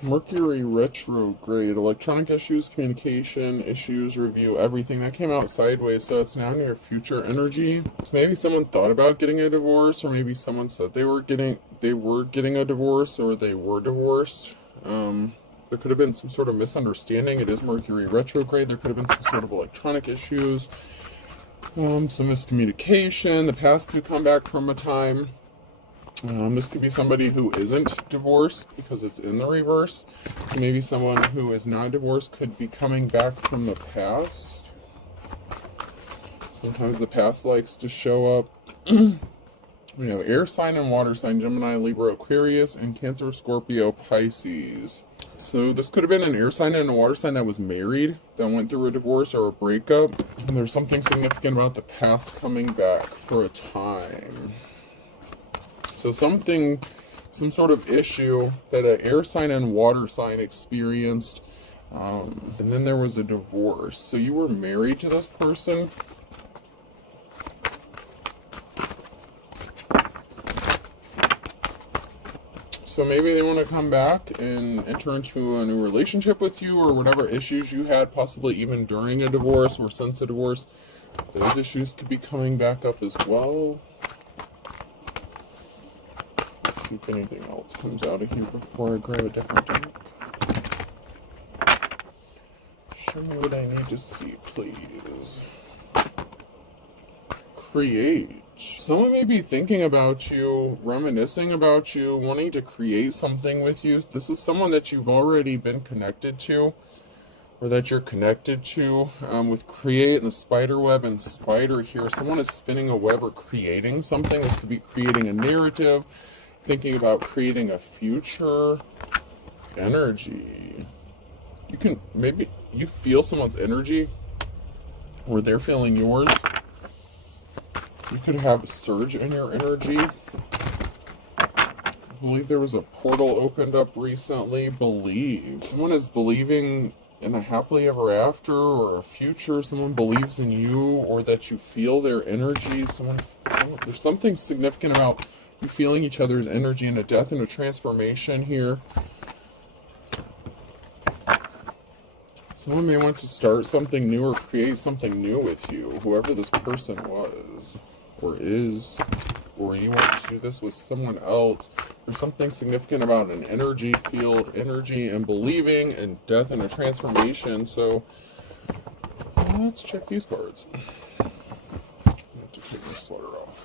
Mercury retrograde, electronic issues, communication issues, review, everything. That came out sideways, so it's now near future energy. So maybe someone thought about getting a divorce, or maybe someone said they were getting a divorce, or they were divorced. There could have been some sort of misunderstanding. It is Mercury retrograde. There could have been some sort of electronic issues, some miscommunication. The past could come back from a time. This could be somebody who isn't divorced because it's in the reverse. Maybe someone who is not divorced could be coming back from the past. Sometimes the past likes to show up. We have air sign and water sign, Gemini, Libra, Aquarius, and Cancer, Scorpio, Pisces. So this could have been an air sign and a water sign that was married, that went through a divorce or a breakup. And there's something significant about the past coming back for a time. So some sort of issue that an air sign and water sign experienced, and then there was a divorce. So you were married to this person. So maybe they want to come back and enter into a new relationship with you, or whatever issues you had, possibly even during a divorce or since a divorce. Those issues could be coming back up as well. See if anything else comes out of here before I grab a different deck. Show me what I need to see, please. Create. Someone may be thinking about you, reminiscing about you, wanting to create something with you. This is someone that you've already been connected to, or that you're connected to. With create and the spider web and spider here, someone is spinning a web or creating something. This could be creating a narrative, thinking about creating a future energy. Maybe you feel someone's energy, or they're feeling yours. You could have a surge in your energy. I believe there was a portal opened up recently. Believe. Someone is believing in a happily ever after or a future. Someone believes in you, or that you feel their energy. There's something significant about you feeling each other's energy, and a death and a transformation here. Someone may want to start something new or create something new with you, whoever this person was or is, or you want to do this with someone else. There's something significant about an energy field, energy and believing, and death and a transformation. So let's check these cards. I have to take this sweater off.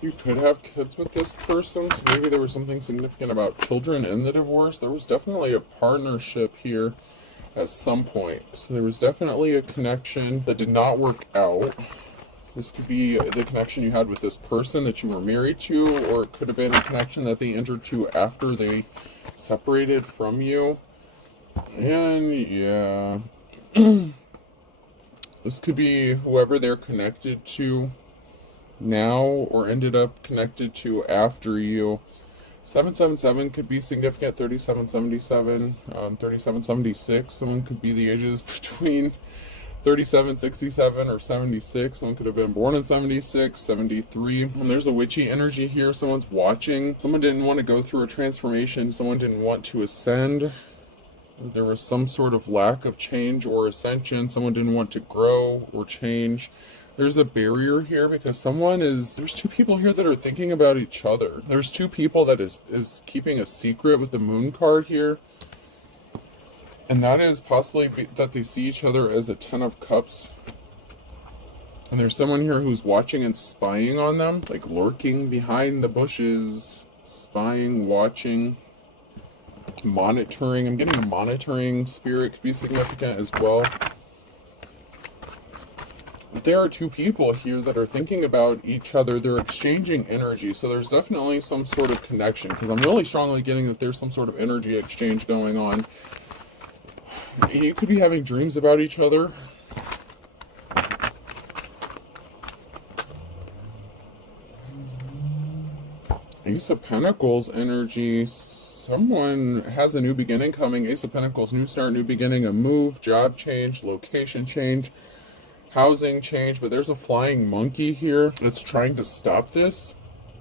You could have kids with this person, so maybe there was something significant about children in the divorce. There was definitely a partnership here at some point. So there was definitely a connection that did not work out. This could be the connection you had with this person that you were married to, or it could have been a connection that they entered to after they separated from you. And yeah, this could be whoever they're connected to now, or ended up connected to after you. 777 could be significant. 3777, 3776. Someone could be the ages between 37, 67, or 76. Someone could have been born in 76, 73. And there's a witchy energy here. Someone's watching. Someone didn't want to go through a transformation. Someone didn't want to ascend. There was some sort of lack of change or ascension. Someone didn't want to grow or change. There's a barrier here because there's two people here that are thinking about each other. There's two people that is keeping a secret with the moon card here. And that is possibly that they see each other as a 10 of cups. And there's someone here who's watching and spying on them, like lurking behind the bushes, spying, watching, monitoring. I'm getting a monitoring spirit could be significant as well. There are two people here that are thinking about each other. They're exchanging energy. So there's definitely some sort of connection, because I'm really strongly getting that there's some sort of energy exchange going on. You could be having dreams about each other. Ace of Pentacles energy. Someone has a new beginning coming. Ace of Pentacles, new start, new beginning, a move, job change, location change, housing change. But there's a flying monkey here that's trying to stop this.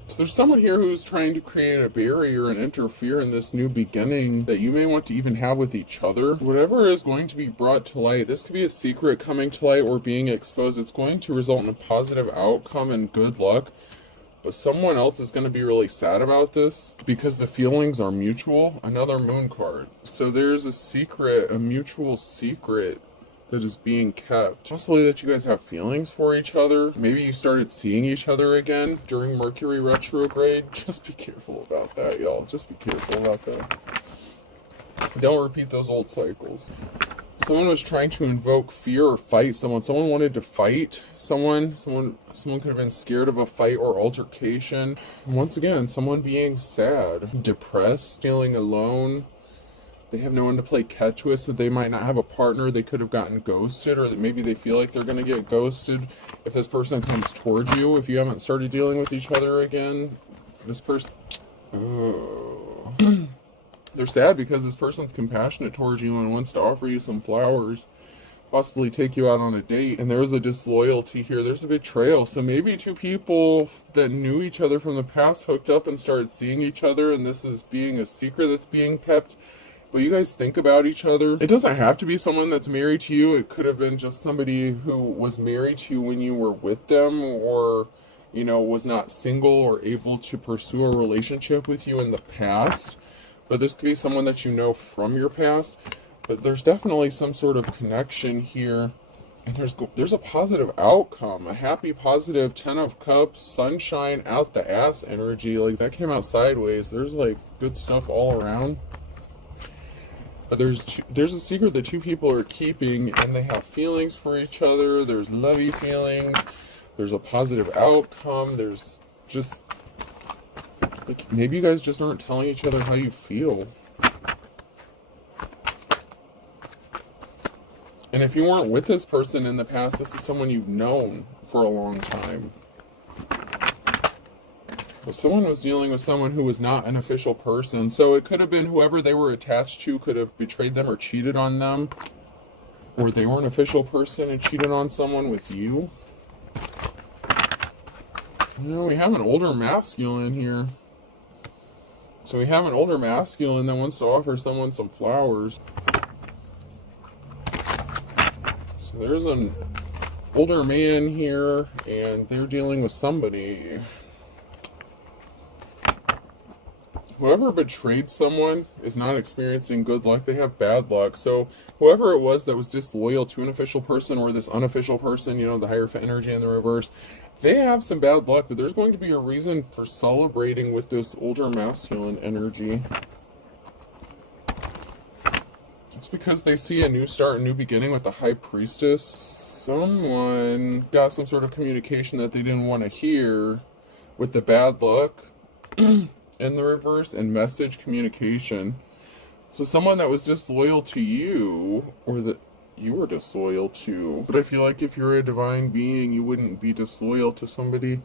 So there's someone here who's trying to create a barrier and interfere in this new beginning that you may want to even have with each other. Whatever is going to be brought to light, this could be a secret coming to light or being exposed. It's going to result in a positive outcome and good luck. But someone else is going to be really sad about this because the feelings are mutual. Another moon card. So there's a secret, a mutual secret that is being kept. Possibly that you guys have feelings for each other. Maybe you started seeing each other again during Mercury retrograde. Just be careful about that, y'all. Just be careful about that. Don't repeat those old cycles. Someone was trying to invoke fear or fight someone. Someone wanted to fight someone. Someone could have been scared of a fight or altercation. And once again, someone being sad, depressed, feeling alone. They have no one to play catch with, so they might not have a partner. They could have gotten ghosted, or maybe they feel like they're going to get ghosted if this person comes towards you. If you haven't started dealing with each other again, this person... Oh. They're sad because this person's compassionate towards you and wants to offer you some flowers, possibly take you out on a date. And there's a disloyalty here. There's a betrayal. So maybe two people that knew each other from the past hooked up and started seeing each other, and this is being a secret that's being kept. But you guys think about each other. It doesn't have to be someone that's married to you. It could have been just somebody who was married to you when you were with them, or, you know, was not single or able to pursue a relationship with you in the past. But this could be someone that you know from your past. But there's definitely some sort of connection here. And there's a positive outcome. A happy, positive 10 of Cups, sunshine, out the ass energy. Like, that came out sideways. There's, like, good stuff all around. But there's a secret that two people are keeping, and they have feelings for each other. There's lovey feelings. There's a positive outcome. There's just... like, maybe you guys just aren't telling each other how you feel. And if you weren't with this person in the past, this is someone you've known for a long time. But someone was dealing with someone who was not an official person. So it could have been whoever they were attached to could have betrayed them or cheated on them. Or they were an official person and cheated on someone with you. You know, we have an older masculine here. So we have an older masculine that wants to offer someone some flowers. So there's an older man here, and they're dealing with somebody. Whoever betrayed someone is not experiencing good luck. They have bad luck. So whoever it was that was disloyal to an official person, or this unofficial person, you know, the Hierophant energy in the reverse, they have some bad luck, but there's going to be a reason for celebrating with this older masculine energy. It's because they see a new start, a new beginning with the High Priestess. Someone got some sort of communication that they didn't want to hear with the bad luck in the reverse, and message communication. So someone that was disloyal to you, or that you were disloyal to. But I feel like if you're a divine being, you wouldn't be disloyal to somebody.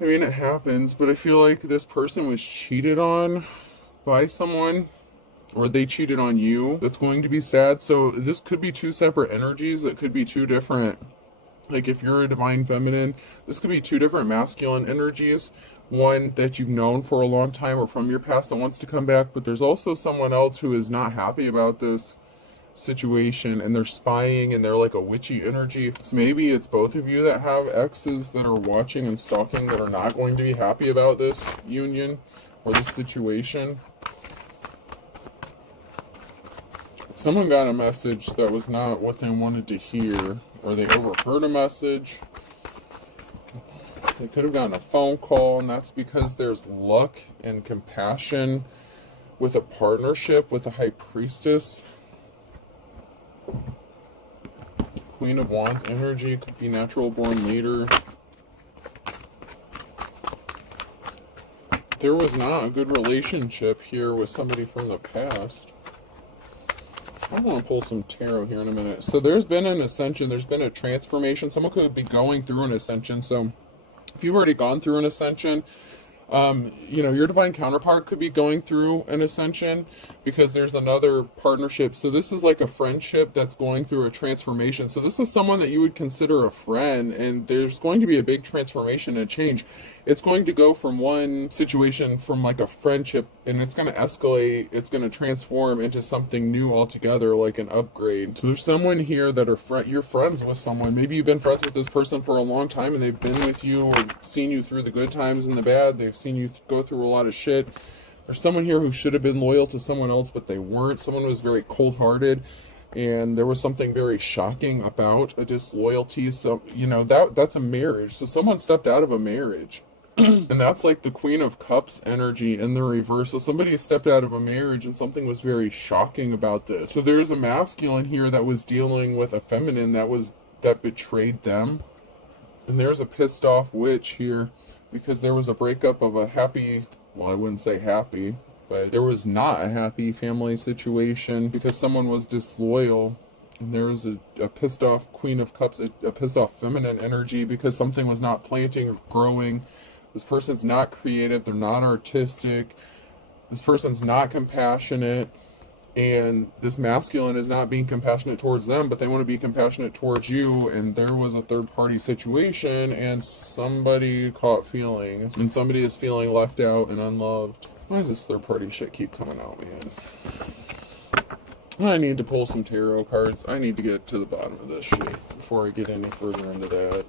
I mean, it happens, but I feel like this person was cheated on by someone, or they cheated on you. That's going to be sad. So this could be two separate energies. It could be two different, like if you're a divine feminine, this could be two different masculine energies. One that you've known for a long time or from your past that wants to come back, but there's also someone else who is not happy about this situation, and they're spying, and they're like a witchy energy. So maybe it's both of you that have exes that are watching and stalking, that are not going to be happy about this union or this situation. Someone got a message that was not what they wanted to hear, or they overheard a message. They could have gotten a phone call, and that's because there's luck and compassion with a partnership with a High Priestess. Queen of Wands energy, could be natural born leader. There was not a good relationship here with somebody from the past. I want to pull some tarot here in a minute. So there's been an ascension, there's been a transformation. Someone could be going through an ascension. So if you've already gone through an ascension, You know, your divine counterpart could be going through an ascension because there's another partnership. So this is like a friendship that's going through a transformation. So this is someone that you would consider a friend, and there's going to be a big transformation and change. It's going to go from one situation, from like a friendship, and it's going to escalate. It's going to transform into something new altogether, like an upgrade. So there's someone here that are you're friends with someone. Maybe you've been friends with this person for a long time, and they've been with you or seen you through the good times and the bad. They've seen you go through a lot of shit. There's someone here who should have been loyal to someone else, but they weren't. Someone was very cold-hearted, and there was something very shocking about a disloyalty. So, you know, that's a marriage. So someone stepped out of a marriage. And that's like the Queen of Cups energy in the reverse. So somebody stepped out of a marriage and something was very shocking about this. So there's a masculine here that was dealing with a feminine that betrayed them. And there's a pissed off witch here because there was a breakup of a happy, well, I wouldn't say happy, but there was not a happy family situation because someone was disloyal. And there was a pissed off Queen of Cups, a pissed off feminine energy because something was not planting or growing. This person's not creative, they're not artistic, this person's not compassionate, and this masculine is not being compassionate towards them, but they want to be compassionate towards you, and there was a third-party situation, and somebody caught feelings, and somebody is feeling left out and unloved. Why does this third-party shit keep coming out, man? I need to pull some tarot cards. I need to get to the bottom of this shit before I get any further into that.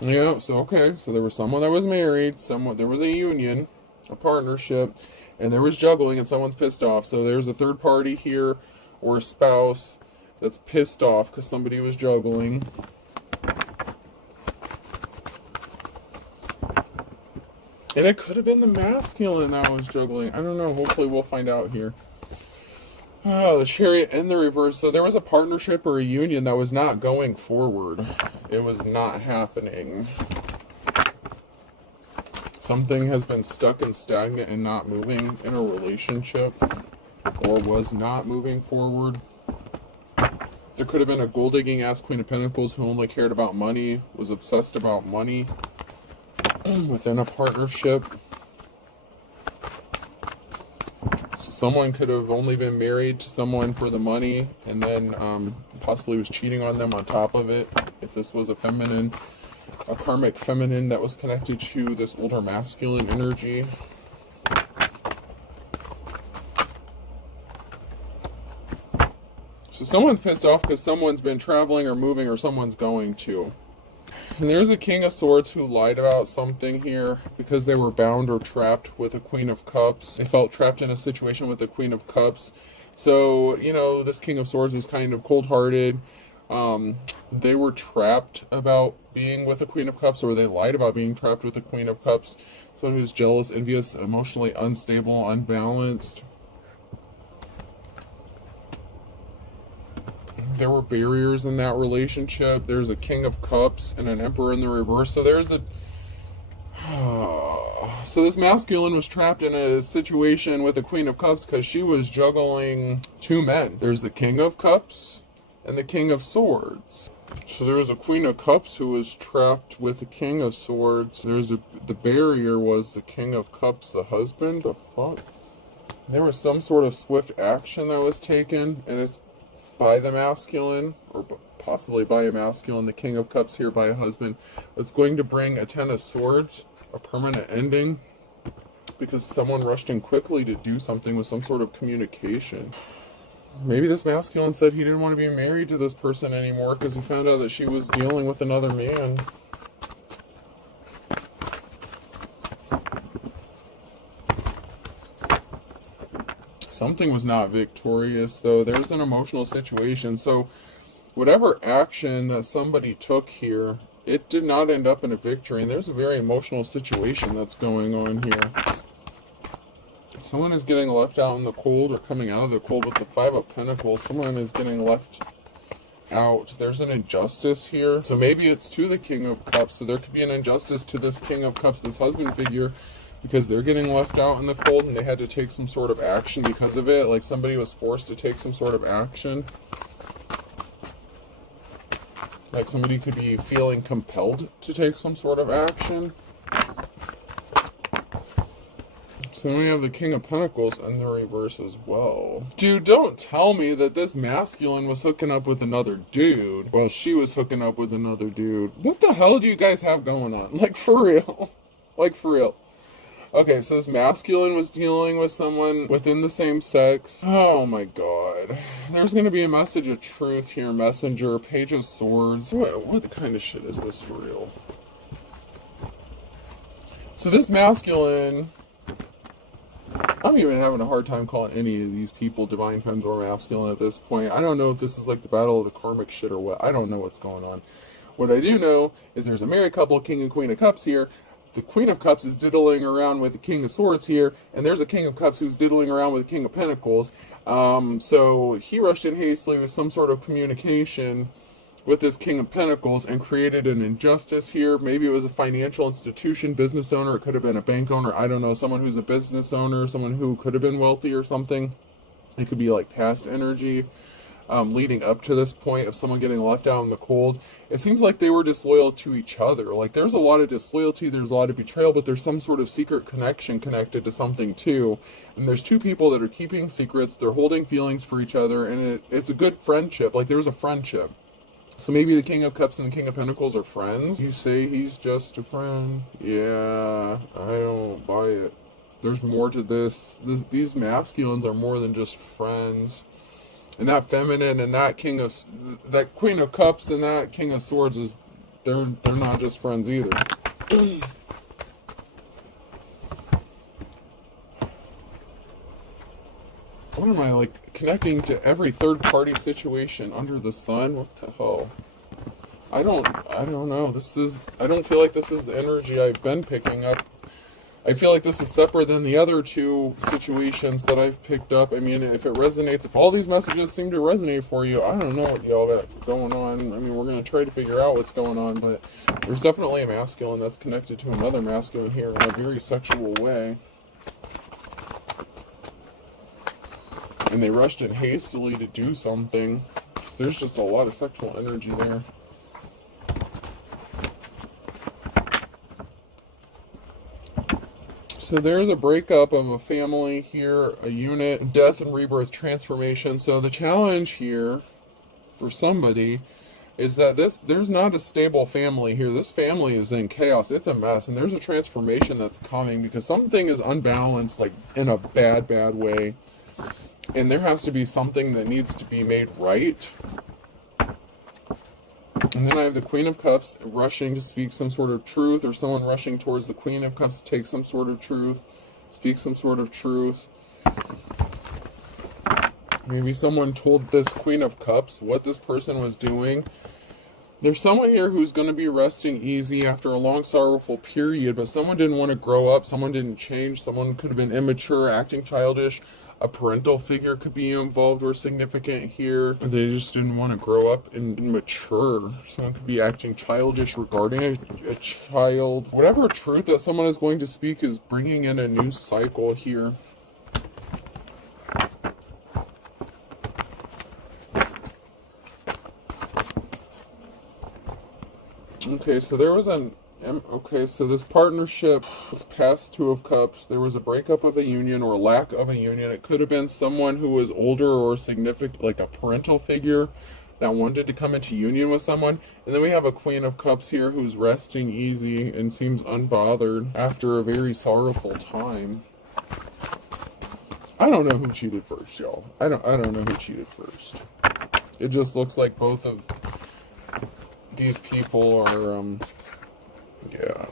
Yeah, so okay, so there was someone that was married, there was a union, a partnership, and there was juggling, and someone's pissed off. So there's a third party here, or a spouse, that's pissed off because somebody was juggling. And it could have been the masculine that was juggling. I don't know, hopefully we'll find out here. Oh, the Chariot in the reverse. So there was a partnership or a union that was not going forward. It was not happening. Something has been stuck and stagnant and not moving in a relationship, or was not moving forward. There could have been a gold-digging ass Queen of Pentacles who only cared about money, was obsessed about money within a partnership. Someone could have only been married to someone for the money, and then possibly was cheating on them on top of it. If this was a feminine, a karmic feminine that was connected to this older masculine energy. So someone's pissed off because someone's been traveling or moving, or someone's going to. And there's a King of Swords who lied about something here because they were bound or trapped with a Queen of Cups. They felt trapped in a situation with the Queen of Cups. So, you know, this King of Swords was kind of cold-hearted. They were trapped about being with a Queen of Cups, or they lied about being trapped with a Queen of Cups. Someone who's jealous, envious, emotionally unstable, unbalanced. There were barriers in that relationship. There's a King of Cups and an Emperor in the reverse. So there's a... So this masculine was trapped in a situation with the Queen of Cups because she was juggling two men. There's the King of Cups and the King of Swords. So there was a Queen of Cups who was trapped with the King of Swords. The barrier was the King of Cups, the husband. The fuck? There was some sort of swift action that was taken, and it's by the masculine, or possibly by a masculine, the King of Cups here by a husband. It's going to bring a Ten of Swords, a permanent ending, because someone rushed in quickly to do something with some sort of communication. Maybe this masculine said he didn't want to be married to this person anymore because he found out that she was dealing with another man. Something was not victorious, though. There's an emotional situation. So whatever action that somebody took here, it did not end up in a victory. And there's a very emotional situation that's going on here. Someone is getting left out in the cold, or coming out of the cold with the Five of Pentacles. Someone is getting left out. There's an injustice here. So maybe it's to the King of Cups. So there could be an injustice to this King of Cups, this husband figure, because they're getting left out in the cold and they had to take some sort of action because of it. Like somebody was forced to take some sort of action. Like somebody could be feeling compelled to take some sort of action. So we have the King of Pentacles in the reverse as well. Dude, don't tell me that this masculine was hooking up with another dude while she was hooking up with another dude. What the hell do you guys have going on? Like, for real. Like, for real. Okay, so this masculine was dealing with someone within the same sex. Oh my god. There's going to be a message of truth here. Messenger, Page of Swords. What kind of shit is this for real? So this masculine... I'm even having a hard time calling any of these people divine feminine or masculine at this point. I don't know if this is like the battle of the karmic shit or what. I don't know what's going on. What I do know is there's a married couple, King and Queen of Cups here. The Queen of Cups is diddling around with the King of Swords here, and there's a King of Cups who's diddling around with the King of Pentacles. So he rushed in hastily with some sort of communication with this King of Pentacles and created an injustice here. Maybe it was a financial institution, business owner. It could have been a bank owner. I don't know. Someone who's a business owner, someone who could have been wealthy or something. It could be like past energy leading up to this point of someone getting left out in the cold. It seems like they were disloyal to each other. Like there's a lot of disloyalty, there's a lot of betrayal, but there's some sort of secret connection connected to something too. And there's two people that are keeping secrets. They're holding feelings for each other, and it's a good friendship. Like there's a friendship. So maybe the King of Cups and the King of Pentacles are friends. You say he's just a friend. Yeah, I don't buy it. There's more to this. These masculines are more than just friends. And that feminine and that that Queen of Cups and that King of Swords is, they're not just friends either. What am I, like, connecting to every third-party situation under the sun? What the hell? I don't know. I don't feel like this is the energy I've been picking up. I feel like this is separate than the other two situations that I've picked up. I mean, if it resonates, if all these messages seem to resonate for you, I don't know what y'all got going on. I mean, we're going to try to figure out what's going on, but there's definitely a masculine that's connected to another masculine here in a very sexual way. And they rushed in hastily to do something. There's just a lot of sexual energy there. So there's a breakup of a family here, a unit, death and rebirth, transformation. So the challenge here for somebody is that there's not a stable family here. This family is in chaos. It's a mess. And there's a transformation that's coming because something is unbalanced, like in a bad way. And there has to be something that needs to be made right. And then I have the Queen of Cups rushing to speak some sort of truth, or someone rushing towards the Queen of Cups to take some sort of truth, speak some sort of truth. Maybe someone told this Queen of Cups what this person was doing. There's someone here who's going to be resting easy after a long, sorrowful period, but someone didn't want to grow up, someone didn't change, someone could have been immature, acting childish. A parental figure could be involved or significant here. They just didn't want to grow up and mature. Someone could be acting childish regarding a child. Whatever truth that someone is going to speak is bringing in a new cycle here. Okay, so there was so this partnership, this past Two of Cups, there was a breakup of a union or lack of a union. It could have been someone who was older or significant, like a parental figure that wanted to come into union with someone. And then we have a Queen of Cups here who's resting easy and seems unbothered after a very sorrowful time. I don't know who cheated first, y'all. I don't know who cheated first. It just looks like both of these people are, yeah.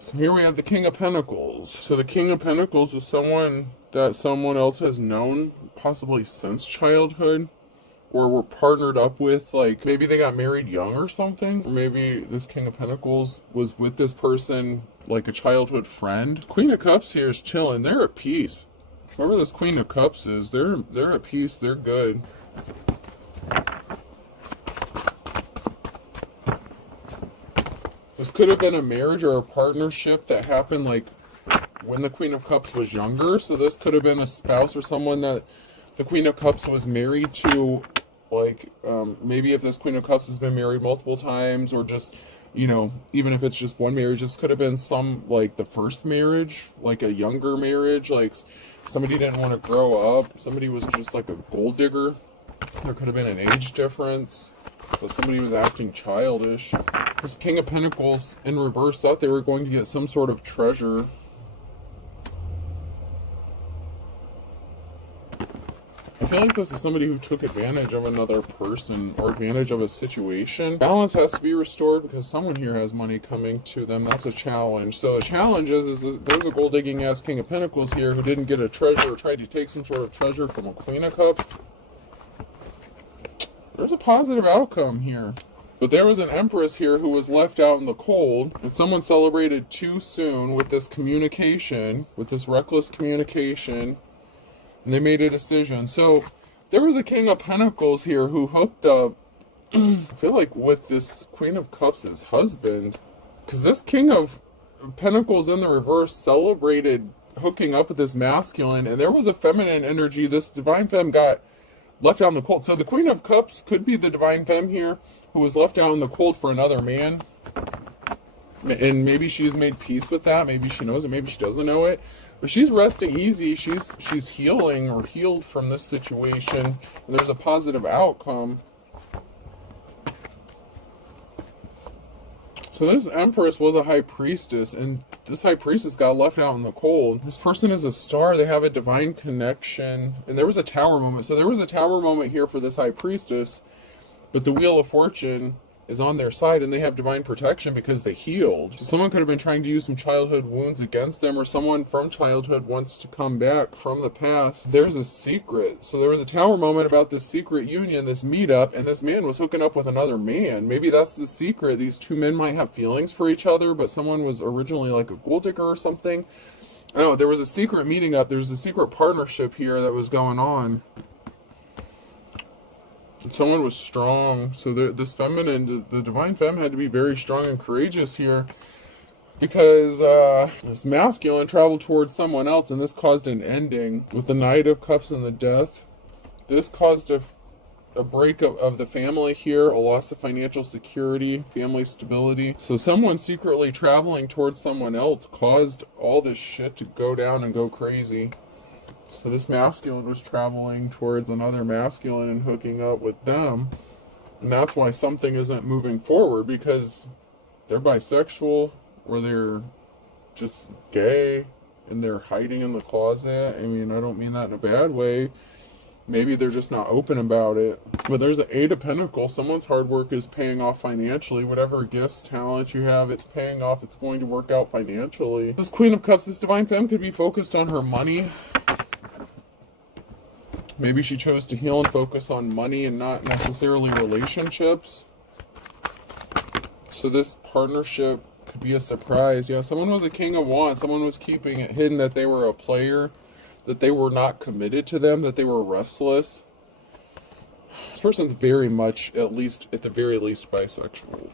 So here we have the King of Pentacles. So the King of Pentacles is someone that someone else has known, possibly since childhood, or were partnered up with, like maybe they got married young or something. Or maybe this King of Pentacles was with this person like a childhood friend. Queen of Cups here is chilling. They're at peace. Whoever this Queen of Cups is, they're at peace. They're good. This could have been a marriage or a partnership that happened like when the Queen of Cups was younger. So this could have been a spouse or someone that the Queen of Cups was married to Like, maybe if this Queen of Cups has been married multiple times, or just, you know, even if it's just one marriage, this could have been some, like, the first marriage, like a younger marriage, like somebody didn't want to grow up, somebody was just like a gold digger. There could have been an age difference, but somebody was acting childish. This King of Pentacles in reverse thought they were going to get some sort of treasure. I feel like this is somebody who took advantage of another person or advantage of a situation. Balance has to be restored because someone here has money coming to them. That's a challenge. So the challenge is there's a gold digging ass King of Pentacles here who didn't get a treasure or tried to take some sort of treasure from a Queen of Cups. There's a positive outcome here. But there was an Empress here who was left out in the cold, and someone celebrated too soon with this communication, with this reckless communication, and they made a decision. So there was a King of Pentacles here who hooked up, I feel like, with this Queen of Cups' husband, because this King of Pentacles in the reverse celebrated hooking up with this masculine, and there was a feminine energy. This divine femme got left out in the cold. So the Queen of Cups could be the divine femme here who was left out in the cold for another man. And maybe she's made peace with that. Maybe she knows it. Maybe she doesn't know it. But she's resting easy. She's healing or healed from this situation. And there's a positive outcome. So this Empress was a High Priestess, and this High Priestess got left out in the cold. This person is a star. They have a divine connection. And there was a Tower moment. So there was a Tower moment here for this High Priestess, but the Wheel of Fortune is on their side, and they have divine protection because they healed. So someone could have been trying to use some childhood wounds against them, or someone from childhood wants to come back from the past. There's a secret. So there was a Tower moment about this secret union, this meetup, and this man was hooking up with another man. Maybe that's the secret. These two men might have feelings for each other, but someone was originally like a gold digger or something. I don't know, there was a secret meeting up. There was a secret partnership here that was going on. Someone was strong. So this feminine, the divine femme, had to be very strong and courageous here, because this masculine traveled towards someone else, and this caused an ending with the Knight of Cups and the Death. This caused a breakup of the family here, a loss of financial security, family stability. So someone secretly traveling towards someone else caused all this shit to go down and go crazy. So this masculine was traveling towards another masculine and hooking up with them. And that's why something isn't moving forward, because they're bisexual, or they're just gay and they're hiding in the closet. I mean, I don't mean that in a bad way. Maybe they're just not open about it. But there's an Eight of Pentacles. Someone's hard work is paying off financially. Whatever gifts, talent you have, it's paying off. It's going to work out financially. This Queen of Cups, this divine femme, could be focused on her money. Maybe she chose to heal and focus on money and not necessarily relationships. So this partnership could be a surprise. Yeah, someone was a King of Wands. Someone was keeping it hidden that they were a player, that they were not committed to them, that they were restless. This person's very much, at the very least, bisexual.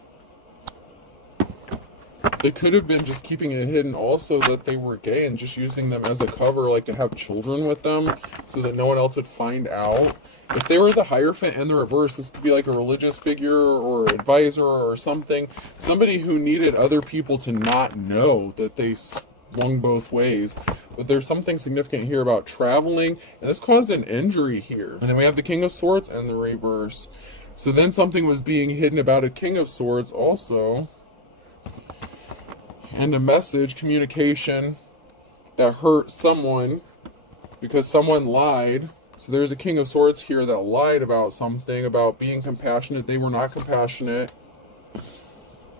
They could have been just keeping it hidden also that they were gay and just using them as a cover, like to have children with them so that no one else would find out. If they were the Hierophant in the reverse, this could be like a religious figure or advisor or something. Somebody who needed other people to not know that they swung both ways. But there's something significant here about traveling, and this caused an injury here. And then we have the King of Swords and the reverse. So then something was being hidden about a King of Swords also. And a message, communication, that hurt someone because someone lied. So there's a King of Swords here that lied about something, about being compassionate. They were not compassionate.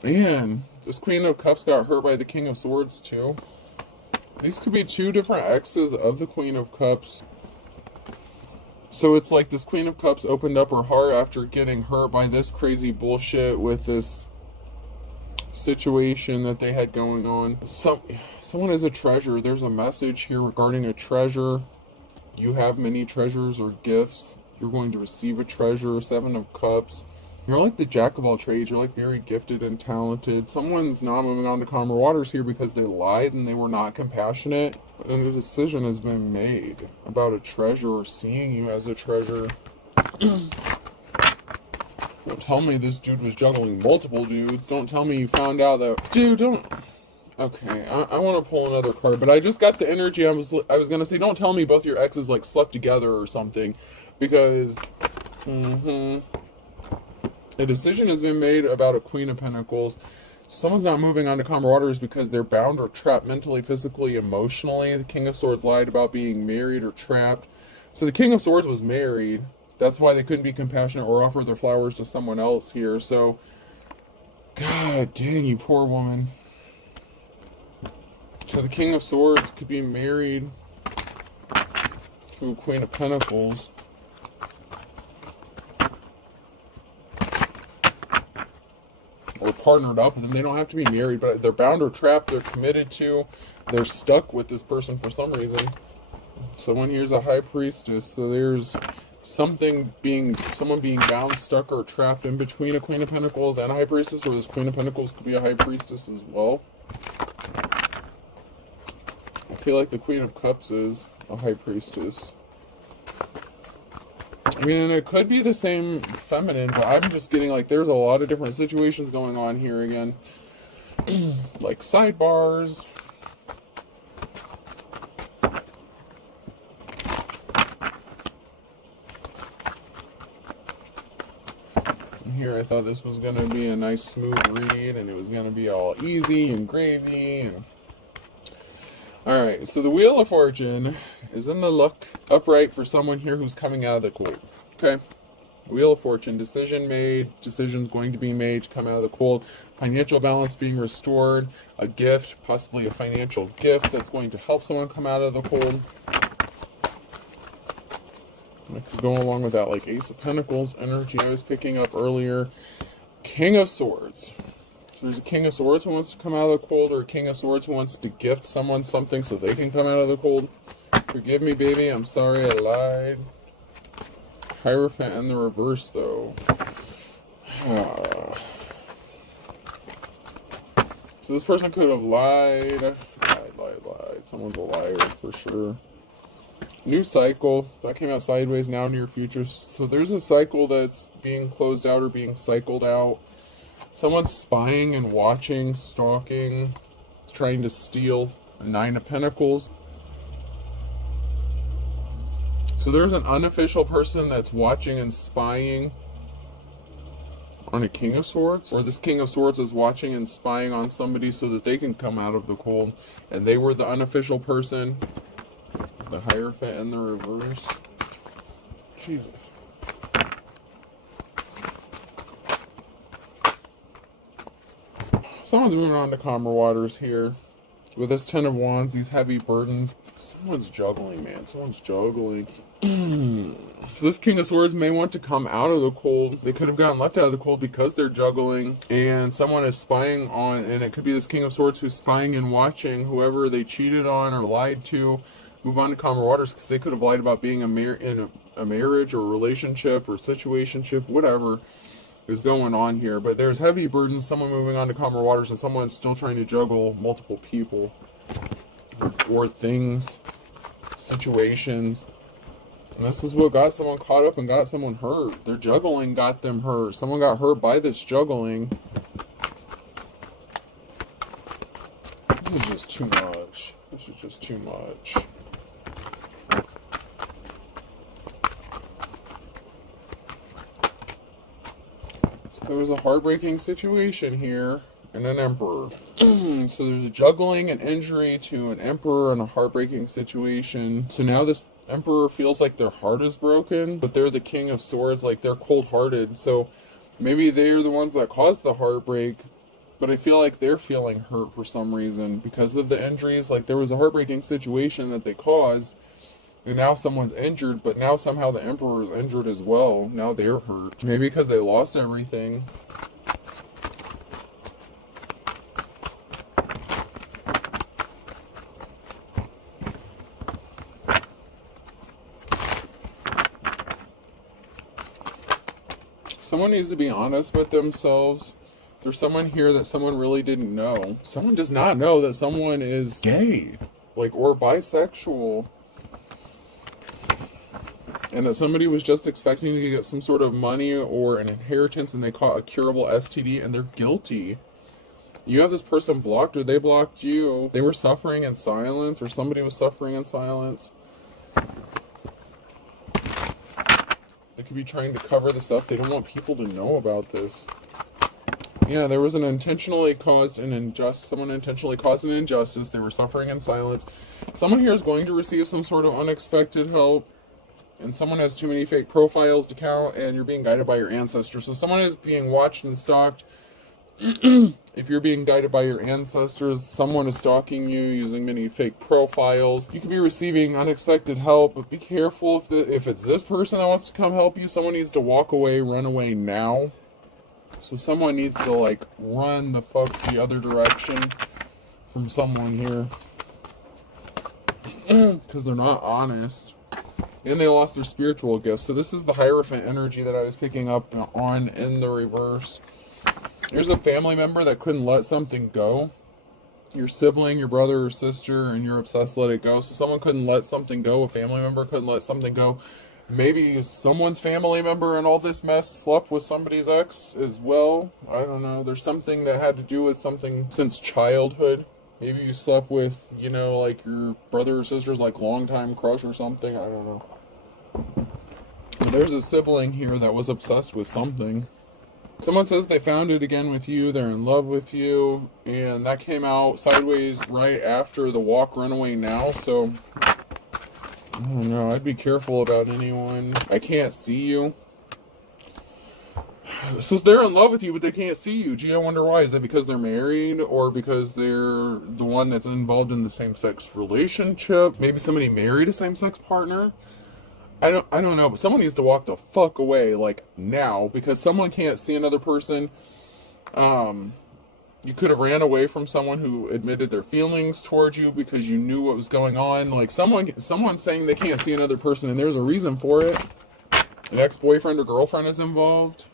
And this Queen of Cups got hurt by the King of Swords too. These could be two different exes of the Queen of Cups. So it's like this Queen of Cups opened up her heart after getting hurt by this crazy bullshit with this situation that they had going on. Someone is a treasure. There's a message here regarding a treasure. You have many treasures or gifts. You're going to receive a treasure. Seven of Cups. You're like the jack of all trades. You're like very gifted and talented. Someone's not moving on to calmer waters here because they lied and they were not compassionate. And a decision has been made about a treasure or seeing you as a treasure. Don't tell me this dude was juggling multiple dudes. Don't tell me you found out that... Dude, don't... Okay, I want to pull another card, but I just got the energy. I was going to say, don't tell me both your exes, like, slept together or something. Because... A decision has been made about a Queen of Pentacles. Someone's not moving on to calmer waters because they're bound or trapped mentally, physically, emotionally. The King of Swords lied about being married or trapped. So the King of Swords was married. That's why they couldn't be compassionate or offer their flowers to someone else here. So, God dang, you poor woman. So the King of Swords could be married to a Queen of Pentacles. Or partnered up with them. They don't have to be married, but they're bound or trapped. They're committed to. They're stuck with this person for some reason. Someone here's a High Priestess. So there's someone being bound, stuck, or trapped in between a Queen of Pentacles and a High Priestess, or this Queen of Pentacles could be a High Priestess as well. I feel like the Queen of Cups is a High Priestess. I mean, it could be the same feminine, but I'm just getting like there's a lot of different situations going on here again. Like sidebars. Here I thought this was going to be a nice smooth read and it was going to be all easy and gravy. And... Alright, so the Wheel of Fortune is in the luck upright for someone here who's coming out of the cold. Okay? Wheel of Fortune, decision made, decisions going to be made to come out of the cold, financial balance being restored, a gift, possibly a financial gift that's going to help someone come out of the cold. I could go along with that, like Ace of Pentacles energy I was picking up earlier. King of Swords. So there's a King of Swords who wants to come out of the cold, or a King of Swords who wants to gift someone something so they can come out of the cold. Forgive me, baby. I'm sorry I lied. Hierophant in the reverse, though. So this person could have lied. Lied. Someone's a liar for sure. New cycle. That came out sideways, now near future. So there's a cycle that's being closed out or being cycled out. Someone's spying and watching, stalking, trying to steal. A Nine of Pentacles. So there's an unofficial person that's watching and spying on a King of Swords. Or this King of Swords is watching and spying on somebody so that they can come out of the cold. And they were the unofficial person. The Hierophant in the reverse. Jesus. Someone's moving on to calmer waters here. With this Ten of Wands, these heavy burdens. Someone's juggling, man. Someone's juggling. So this King of Swords may want to come out of the cold. They could have gotten left out of the cold because they're juggling. And someone is spying on, and it could be this King of Swords who's spying and watching whoever they cheated on or lied to. Move on to calmer waters because they could have lied about being in a marriage or a relationship or situationship, whatever is going on here. But there's heavy burdens, someone moving on to calmer waters, and someone still trying to juggle multiple people or things, situations. And this is what got someone caught up and got someone hurt. Their juggling got them hurt. Someone got hurt by this juggling. This is just too much. This is just too much. There was a heartbreaking situation here and an Emperor. So there's a juggling, an injury to an Emperor, and a heartbreaking situation. So now this Emperor feels like their heart is broken, but they're the King of Swords, like they're cold-hearted. So maybe they're the ones that caused the heartbreak, but I feel like they're feeling hurt for some reason because of the injuries. Like there was a heartbreaking situation that they caused, and now someone's injured, but now somehow the Emperor is injured as well. Now they're hurt. Maybe because they lost everything. Someone needs to be honest with themselves. There's someone here that someone really didn't know. Someone does not know that someone is gay, like, or bisexual. and that somebody was just expecting to get some sort of money or an inheritance, and they caught a curable STD, and they're guilty. You have this person blocked, or they blocked you. They were suffering in silence, or somebody was suffering in silence. They could be trying to cover this up. They don't want people to know about this. Yeah, there was an intentionally caused an injustice. Someone intentionally caused an injustice. They were suffering in silence. Someone here is going to receive some sort of unexpected help. And someone has too many fake profiles to count, and you're being guided by your ancestors. So someone is being watched and stalked. If you're being guided by your ancestors, someone is stalking you using many fake profiles. You could be receiving unexpected help, but be careful if it's this person that wants to come help you. Someone needs to walk away, run away now. So someone needs to, like, run the fuck the other direction from someone here. Because they're not honest. And they lost their spiritual gifts. So this is the Hierophant energy that I was picking up on in the reverse. There's a family member that couldn't let something go. Your sibling, your brother or sister, and you're obsessed to let it go. So someone couldn't let something go. A family member couldn't let something go. Maybe someone's family member in all this mess slept with somebody's ex as well. I don't know. There's something that had to do with something since childhood. Maybe you slept with, you know, like your brother or sister's, like, longtime crush or something. I don't know. There's a sibling here that was obsessed with something. Someone says they found it again with you. They're in love with you. And that came out sideways right after the walk, run away now. So, I don't know. I'd be careful about anyone. I can't see you. So they're in love with you, but they can't see you. Gee, I wonder why. Is it because they're married, or because they're the one that's involved in the same-sex relationship? Maybe somebody married a same-sex partner? I don't know, but someone needs to walk the fuck away, like, now, because someone can't see another person. You could have ran away from someone who admitted their feelings towards you because you knew what was going on. Like, someone saying they can't see another person, and there's a reason for it. An ex-boyfriend or girlfriend is involved.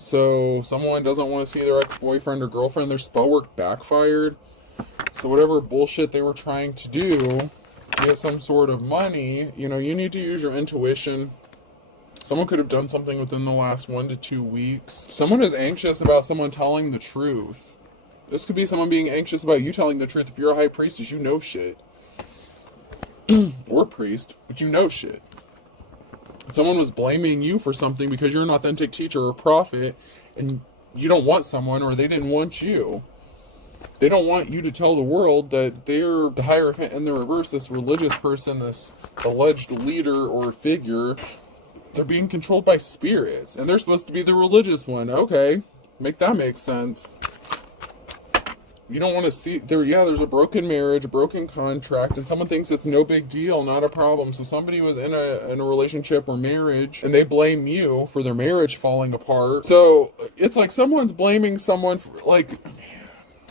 So someone doesn't want to see their ex-boyfriend or girlfriend. Their spell work backfired. So whatever bullshit they were trying to do, get some sort of money, you know, you need to use your intuition. Someone could have done something within the last 1 to 2 weeks. Someone is anxious about someone telling the truth. This could be someone being anxious about you telling the truth. If you're a high priestess, you know shit. Or priest, but you know shit. Someone was blaming you for something because you're an authentic teacher or prophet, and you don't want someone, or they didn't want you. They don't want you to tell the world that they're the Hierophant in the reverse, this religious person, this alleged leader or figure. They're being controlled by spirits, and they're supposed to be the religious one. Okay, make that make sense. You don't want to see there. Yeah, there's a broken marriage, a broken contract, and someone thinks it's no big deal, not a problem. So somebody was in a relationship or marriage, and they blame you for their marriage falling apart. So it's like someone's blaming someone for, like,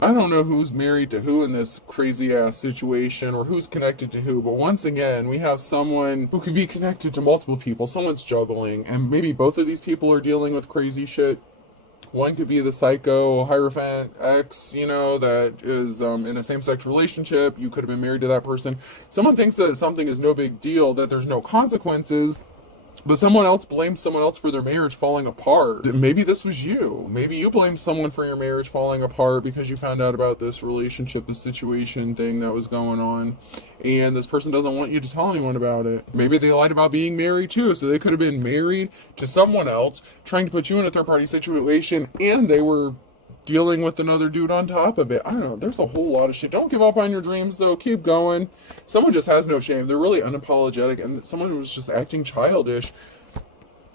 I don't know who's married to who in this crazy ass situation, or who's connected to who. But once again, we have someone who could be connected to multiple people. Someone's juggling, and maybe both of these people are dealing with crazy shit. One could be the psycho Hierophant ex, you know, that is in a same-sex relationship. You could have been married to that person. Someone thinks that something is no big deal, that there's no consequences, but someone else blames someone else for their marriage falling apart. Maybe this was you. Maybe you blamed someone for your marriage falling apart because you found out about this relationship, this situation thing that was going on, and this person doesn't want you to tell anyone about it. Maybe they lied about being married too, so they could have been married to someone else, trying to put you in a third-party situation, and they were dealing with another dude on top of it. I don't know. There's a whole lot of shit. Don't give up on your dreams, though. Keep going. Someone just has no shame. They're really unapologetic, and someone who was just acting childish.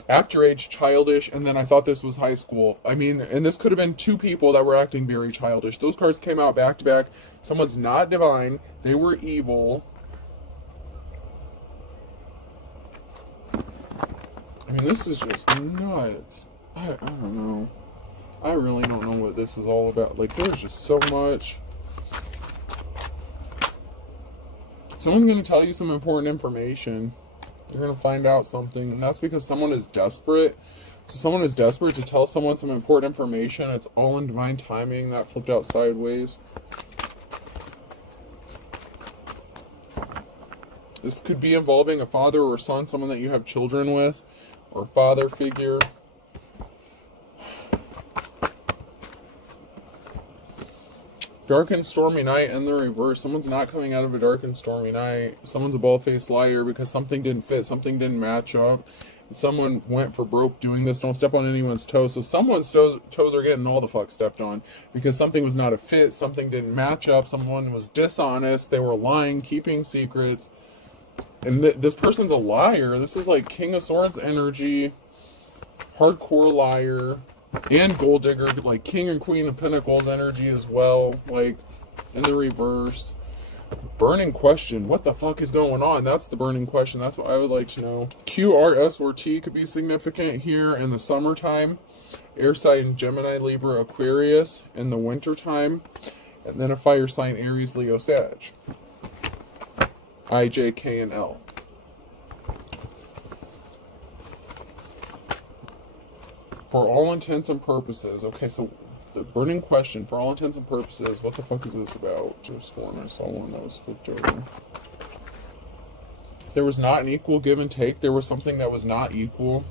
Act your age, childish, and then I thought this was high school. I mean, and this could have been two people that were acting very childish. Those cards came out back to back. Someone's not divine. They were evil. I mean, this is just nuts. I don't know. I really don't know what this is all about. Like, there's just so much. Someone's going to tell you some important information. You're going to find out something. And that's because someone is desperate. So someone is desperate to tell someone some important information. It's all in divine timing. That flipped out sideways. This could be involving a father or son, someone that you have children with, or father figure. Dark and stormy night in the reverse. Someone's not coming out of a dark and stormy night. Someone's a bald-faced liar because something didn't fit, something didn't match up. And someone went for broke doing this. Don't step on anyone's toes. So someone's toes are getting all the fuck stepped on because something was not a fit, something didn't match up, someone was dishonest, they were lying, keeping secrets. And this person's a liar. This is like King of Swords energy, hardcore liar. And gold digger, like King and Queen of Pentacles energy as well, like in the reverse. Burning question. What the fuck is going on? That's the burning question. That's what I would like to know. Q, R, S, or T could be significant here in the summertime. Air sign Gemini, Libra, Aquarius in the wintertime. And then a fire sign Aries, Leo, Sag. I, J, K, and L. For all intents and purposes, okay, so the burning question, for all intents and purposes, what the fuck is this about? Just one, I saw one that was flipped over. There was not an equal give and take. There was something that was not equal.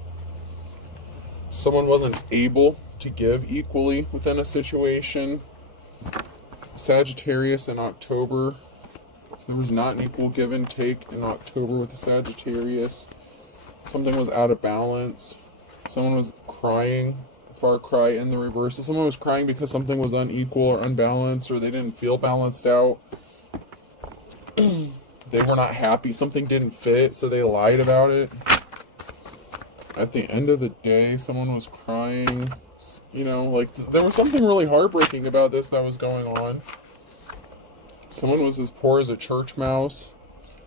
Someone wasn't able to give equally within a situation. Sagittarius in October. So there was not an equal give and take in October with the Sagittarius. Something was out of balance. Someone was crying, far cry in the reverse. So someone was crying because something was unequal or unbalanced, or they didn't feel balanced out. They were not happy. Something didn't fit, so they lied about it. At the end of the day, someone was crying. You know, like, there was something really heartbreaking about this that was going on. Someone was as poor as a church mouse.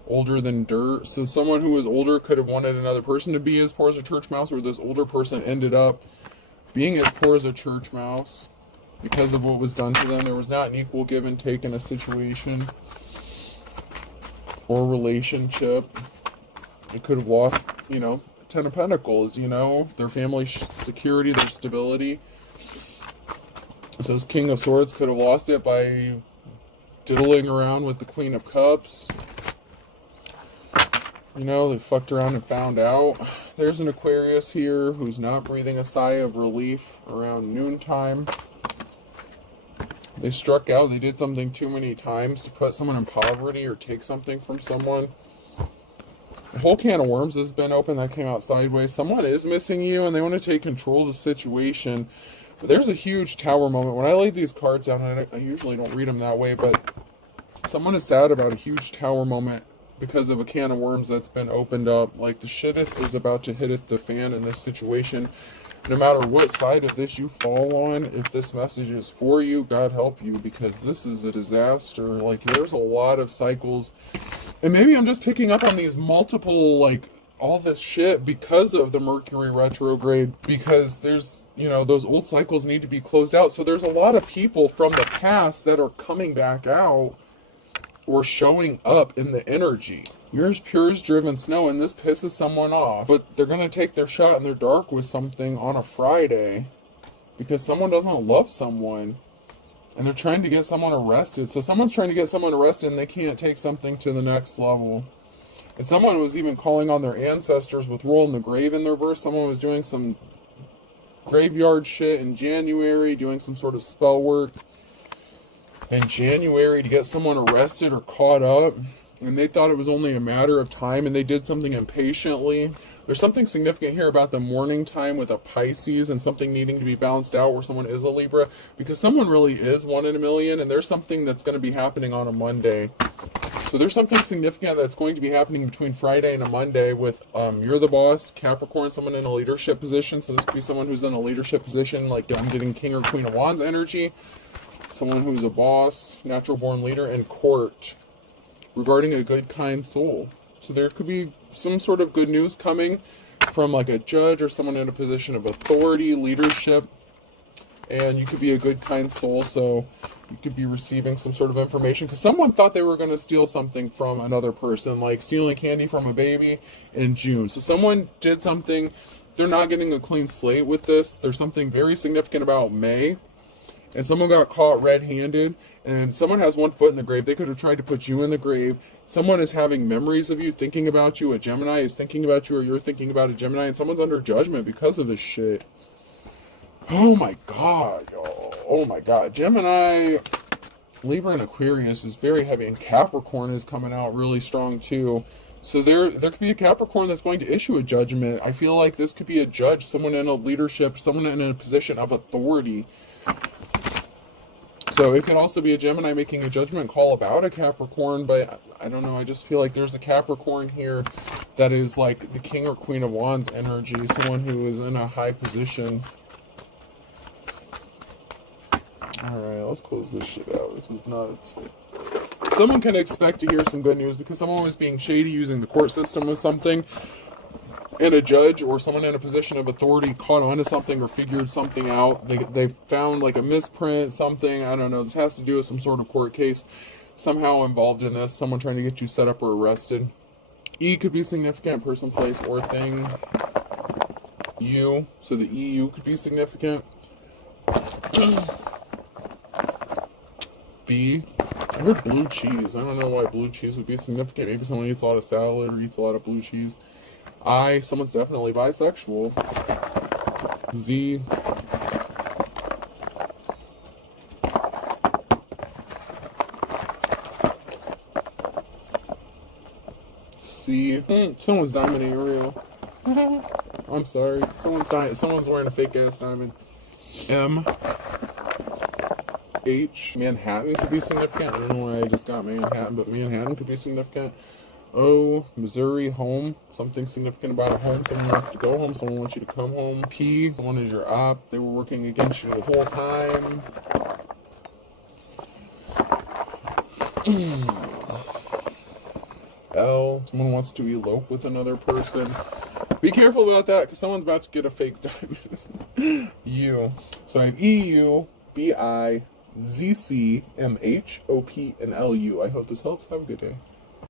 Older than dirt. So someone who was older could have wanted another person to be as poor as a church mouse, or this older person ended up being as poor as a church mouse because of what was done to them. There was not an equal give and take in a situation or relationship. They could have lost, you know, Ten of Pentacles, you know, their family security, their stability. So this King of Swords could have lost it by diddling around with the Queen of Cups. You know, they fucked around and found out. There's an Aquarius here who's not breathing a sigh of relief around noontime. They struck out. They did something too many times to put someone in poverty or take something from someone. A whole can of worms has been opened that came out sideways. Someone is missing you and they want to take control of the situation. But there's a huge tower moment. When I laid these cards down, I usually don't read them that way, but someone is sad about a huge tower moment because of a can of worms that's been opened up. Like, the shit is about to hit the fan in this situation. No matter what side of this you fall on, if this message is for you, God help you, because this is a disaster. Like, there's a lot of cycles. And maybe I'm just picking up on these multiple, like, all this shit because of the Mercury retrograde. Because there's, you know, those old cycles need to be closed out. So there's a lot of people from the past that are coming back out or showing up in the energy. You're as pure as driven snow, and this pisses someone off. But they're going to take their shot in their dark with something on a Friday because someone doesn't love someone. And they're trying to get someone arrested. So someone's trying to get someone arrested and they can't take something to the next level. And someone was even calling on their ancestors with rolling the grave in their verse. Someone was doing some graveyard shit in January, doing some sort of spell work in January to get someone arrested or caught up, and they thought it was only a matter of time, and they did something impatiently. There's something significant here about the morning time with a Pisces and something needing to be balanced out where someone is a Libra, because someone really is 1 in a million, and there's something that's going to be happening on a Monday. So there's something significant that's going to be happening between Friday and a Monday with you're the boss, Capricorn, someone in a leadership position. So this could be someone who's in a leadership position, like I'm getting King or Queen of Wands energy. Someone who's a boss, natural born leader, and court regarding a good, kind soul. So there could be some sort of good news coming from like a judge or someone in a position of authority, leadership, and you could be a good, kind soul. So you could be receiving some sort of information because someone thought they were going to steal something from another person, like stealing candy from a baby in June. So someone did something. They're not getting a clean slate with this. There's something very significant about May. and someone got caught red-handed, and someone has one foot in the grave. They could have tried to put you in the grave. Someone is having memories of you, thinking about you. A Gemini is thinking about you, or you're thinking about a Gemini, and someone's under judgment because of this shit. Oh my god, y'all. Oh my god. Gemini, Libra, and Aquarius is very heavy, and Capricorn is coming out really strong too. So there could be a Capricorn that's going to issue a judgment. I feel like this could be a judge, someone in a leadership, someone in a position of authority. So it could also be a Gemini making a judgment call about a Capricorn, but I don't know, I just feel like there's a Capricorn here that is like the King or Queen of Wands energy, someone who is in a high position. Alright, let's close this shit out. This is nuts. Someone can expect to hear some good news because someone was being shady using the court system with something, and a judge or someone in a position of authority caught on to something or figured something out. They found like a misprint, something, I don't know. This has to do with some sort of court case somehow involved in this. Someone trying to get you set up or arrested. E could be significant, person, place, or thing. U, so the EU could be significant. B, I heard blue cheese. I don't know why blue cheese would be significant. Maybe someone eats a lot of salad or eats a lot of blue cheese. I, someone's definitely bisexual. Z, C, someone's diamond Ariel. I'm sorry. Someone's wearing a fake ass diamond. M, H, Manhattan could be significant. I don't know why I just got Manhattan, but Manhattan could be significant. O, Missouri, home. Something significant about a home. Someone wants to go home. Someone wants you to come home. P, one is your op. They were working against you the whole time. L, someone wants to elope with another person. Be careful about that because someone's about to get a fake diamond. U, so I have EU, BI, ZC, MH, OP, and LU. I hope this helps. Have a good day.